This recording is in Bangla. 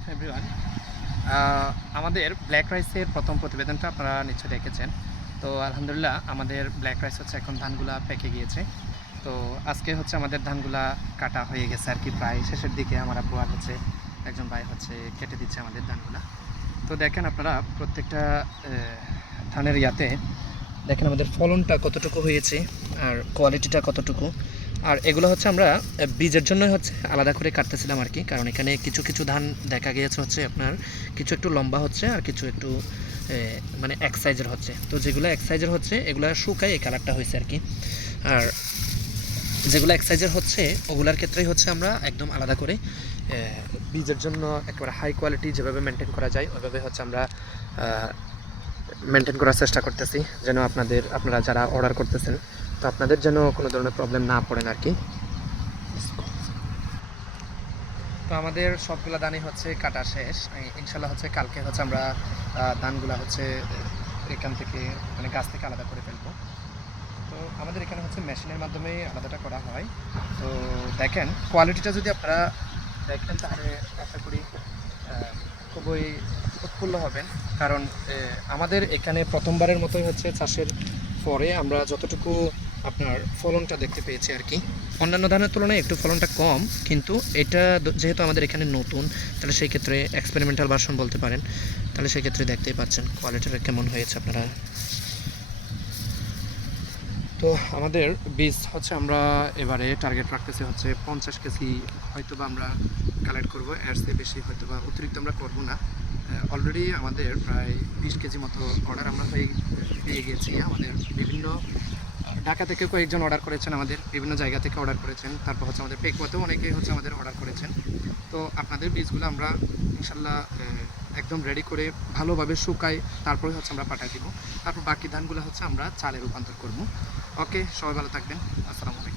আলাইকুম এভরিওয়ান। আমাদের ব্ল্যাক রাইসের প্রথম প্রতিবেদনটা আপনারা নিশ্চয়ই দেখেছেন। তো আলহামদুলিল্লাহ আমাদের ব্ল্যাক রাইস হচ্ছে এখন ধানগুলা পেকে গিয়েছে। তো আজকে হচ্ছে আমাদের ধানগুলা কাটা হয়ে গেছে আর কি, প্রায় শেষের দিকে। আমার আব্বু আর হচ্ছে একজন ভাই হচ্ছে কেটে দিচ্ছে আমাদের ধানগুলা। তো দেখেন আপনারা প্রত্যেকটা ধানের ইয়াতে দেখেন আমাদের ফলনটা কতটুকু হয়েছে আর কোয়ালিটিটা কতটুকু। আর এগুলো হচ্ছে আমরা বীজের জন্যই হচ্ছে আলাদা করে কাটতেছিলাম আর কি, কারণ এখানে কিছু কিছু ধান দেখা গিয়েছে হচ্ছে আপনার কিছু একটু লম্বা হচ্ছে আর কিছু একটু মানে এক সাইজের হচ্ছে। তো যেগুলো এক সাইজের হচ্ছে এগুলো শুকায় এই কালারটা হয়েছে আর কি। আর যেগুলো এক সাইজের হচ্ছে ওগুলোর ক্ষেত্রেই হচ্ছে আমরা একদম আলাদা করে বীজের জন্য একেবারে হাই কোয়ালিটি যেভাবে মেনটেন করা যায় ওইভাবে হচ্ছে আমরা মেনটেন করার চেষ্টা করতেছি, যেন আপনারা যারা অর্ডার করতেছেন তো আপনাদের যেন কোনো ধরনের প্রবলেম না পড়েন আর কি। তো আমাদের সবগুলা ধানই হচ্ছে কাটা শেষ। ইনশাল্লাহ হচ্ছে কালকে হচ্ছে আমরা ধানগুলা হচ্ছে এখান থেকে মানে গাছ থেকে আলাদা করে ফেলবো। তো আমাদের এখানে হচ্ছে মেশিনের মাধ্যমে আলাদাটা করা হয়। তো দেখেন কোয়ালিটিটা যদি আপনারা দেখেন তাহলে আশা করি খুবই উৎফুল্ল হবেন, কারণ আমাদের এখানে প্রথমবারের মতোই হচ্ছে চাষের পরে আমরা যতটুকু আপনার ফলনটা দেখতে পেয়েছি আর কি। অন্যান্য ধানের তুলনায় একটু ফলনটা কম, কিন্তু এটা যেহেতু আমাদের এখানে নতুন, তাহলে সেই ক্ষেত্রে এক্সপেরিমেন্টাল ভার্সন বলতে পারেন, তাহলে সেই ক্ষেত্রে দেখতেই পাচ্ছেন কোয়ালিটিটা কেমন হয়েছে আপনারা। তো আমাদের বীজ হচ্ছে আমরা এবারে টার্গেট রাখতেছি হচ্ছে 50 কেজি হয়তো বা আমরা কালেক্ট করবো, এর চেয়ে বেশি হয়তো বা অতিরিক্ত আমরা করবো না। অলরেডি আমাদের প্রায় 20 কেজি মতো অর্ডার আমরা পেয়ে গেছি। আমাদের বিভিন্ন ঢাকা থেকে কয়েকজন অর্ডার করেছেন, আমাদের বিভিন্ন জায়গা থেকে অর্ডার করেছেন, তারপর হচ্ছে আমাদের পেকুয়াতেও অনেকেই হচ্ছে আমাদের অর্ডার করেছেন। তো আপনাদের বীজগুলো আমরা ইনশাল্লাহ একদম রেডি করে ভালোভাবে শুকাই, তারপরে হচ্ছে আমরা পাঠাই দিব। তারপর বাকি ধানগুলো হচ্ছে আমরা চালে রূপান্তর করব। ওকে, সবাই ভালো থাকবেন। আসসালামু আলাইকুম।